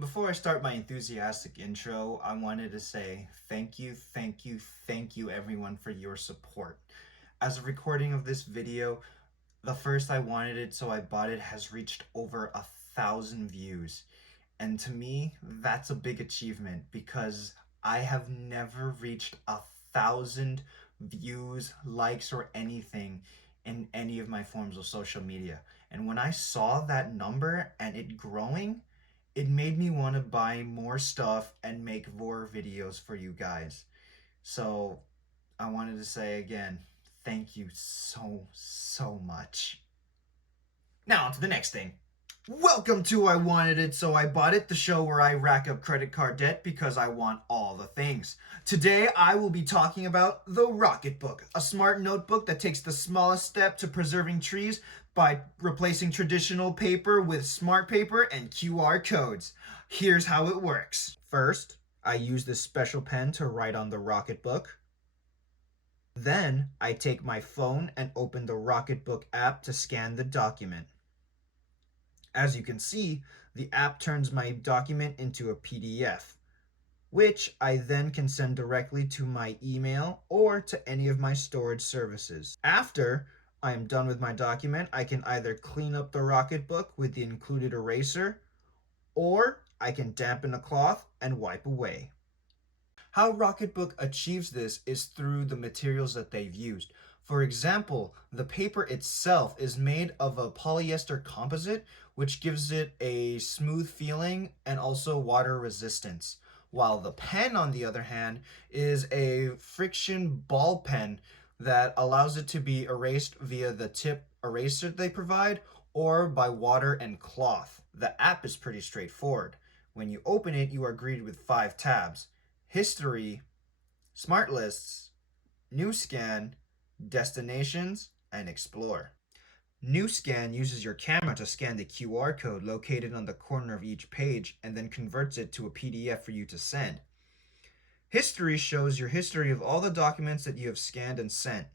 Before I start my enthusiastic intro, I wanted to say thank you, thank you, thank you everyone for your support. As a recording of this video, the first I wanted it so I bought it has reached over 1,000 views. And to me, that's a big achievement because I have never reached 1,000 views, likes, or anything in any of my forms of social media. And when I saw that number and it growing, it made me want to buy more stuff and make more videos for you guys. So I wanted to say again, thank you so much. Now on to the next thing. Welcome to I Wanted It So I Bought It, the show where I rack up credit card debt because I want all the things. Today I will be talking about the Rocketbook, a smart notebook that takes the smallest step to preserving trees by replacing traditional paper with smart paper and QR codes. Here's how it works. First, I use this special pen to write on the Rocketbook. Then I take my phone and open the Rocketbook app to scan the document. As you can see, the app turns my document into a PDF, which I then can send directly to my email or to any of my storage services. After I am done with my document, I can either clean up the Rocketbook with the included eraser, or I can dampen a cloth and wipe away. How Rocketbook achieves this is through the materials that they've used. For example, the paper itself is made of a polyester composite, which gives it a smooth feeling and also water resistance. While the pen, on the other hand, is a friction ball pen that allows it to be erased via the tip eraser they provide or by water and cloth. The app is pretty straightforward. When you open it, you are greeted with 5 tabs: History, Smart Lists, New Scan, Destinations, and Explore. New Scan uses your camera to scan the QR code located on the corner of each page and then converts it to a PDF for you to send. History shows your history of all the documents that you have scanned and sent.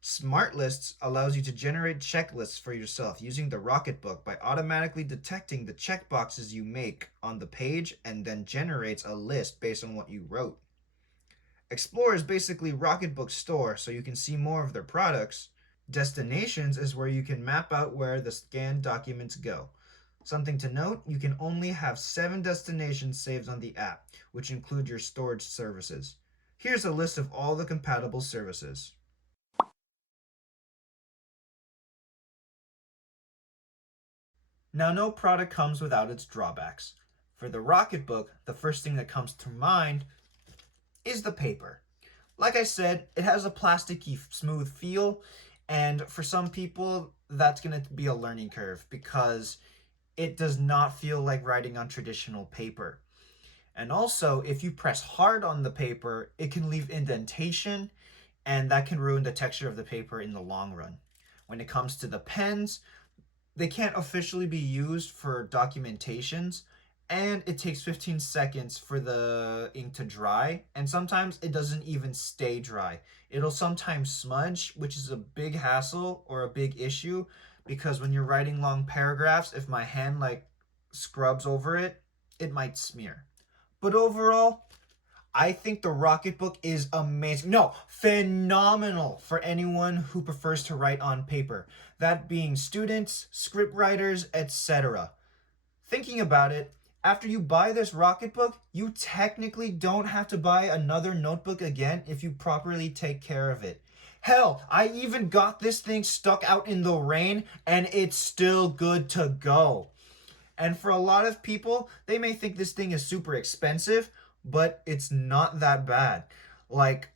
Smart Lists allows you to generate checklists for yourself using the Rocketbook by automatically detecting the checkboxes you make on the page and then generates a list based on what you wrote. Explore is basically Rocketbook's store, so you can see more of their products. Destinations is where you can map out where the scanned documents go. Something to note, you can only have 7 destinations saved on the app, which include your storage services. Here's a list of all the compatible services. Now, no product comes without its drawbacks. For the Rocketbook, the first thing that comes to mind is the paper. Like I said, it has a plasticky, smooth feel, and for some people, that's going to be a learning curve because it does not feel like writing on traditional paper. And also, if you press hard on the paper, it can leave indentation, and that can ruin the texture of the paper in the long run. When it comes to the pens, they can't officially be used for documentations, and it takes 15 seconds for the ink to dry, and sometimes it doesn't even stay dry. It'll sometimes smudge, which is a big hassle or a big issue because when you're writing long paragraphs, if my hand scrubs over it, it might smear. But overall, I think the Rocketbook is amazing. No, phenomenal for anyone who prefers to write on paper. That being students, script writers, etc. Thinking about it, after you buy this Rocketbook, you technically don't have to buy another notebook again if you properly take care of it. Hell, I even got this thing stuck out in the rain and it's still good to go. And for a lot of people, they may think this thing is super expensive, but it's not that bad. Like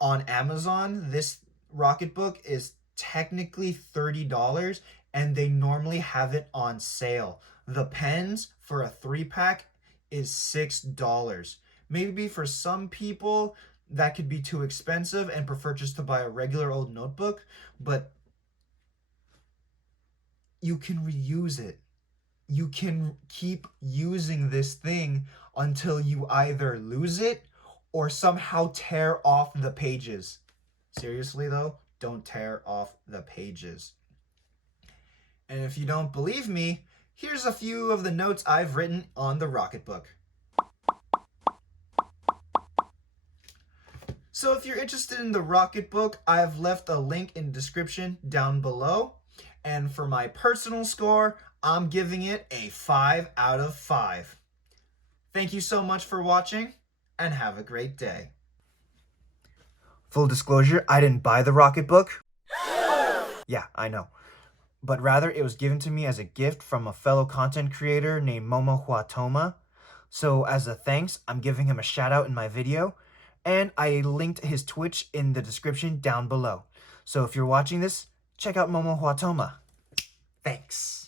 on Amazon, this Rocketbook is technically $30 and they normally have it on sale. The pens for a 3-pack is $6. Maybe for some people that could be too expensive and prefer just to buy a regular old notebook, but you can reuse it. You can keep using this thing until you either lose it or somehow tear off the pages. Seriously though, don't tear off the pages. And if you don't believe me, Here's a few of the notes I've written on the Rocketbook. So if you're interested in the Rocketbook, I've left a link in the description down below. And for my personal score, I'm giving it a 5 out of 5. Thank you so much for watching, and have a great day. Full disclosure, I didn't buy the Rocketbook. Yeah, I know. But rather, it was given to me as a gift from a fellow content creator named Momo Huatoma. So as a thanks, I'm giving him a shout out in my video, and I linked his Twitch in the description down below. So if you're watching this, check out Momo Huatoma. Thanks.